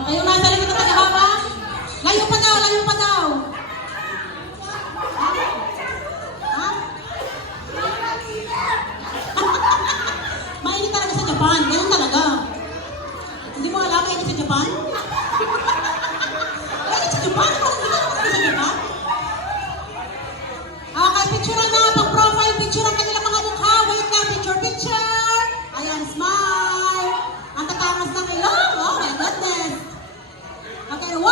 Okay, yung nasa likod na tagahabang. Layo pa daw, layo pa daw. Ha? Mainit talaga sa Japan. Ganun talaga. Hindi mo alam, mainit sa Japan? Mainit sa Japan? Parang hindi ka naman sa Japan? Okay, picture na. Pag-profile picture ang kanilang mga mukha. Wait na, picture. Ayan, smile. Ang tatangas ng ilong. Oh my goodness. Okay, 1,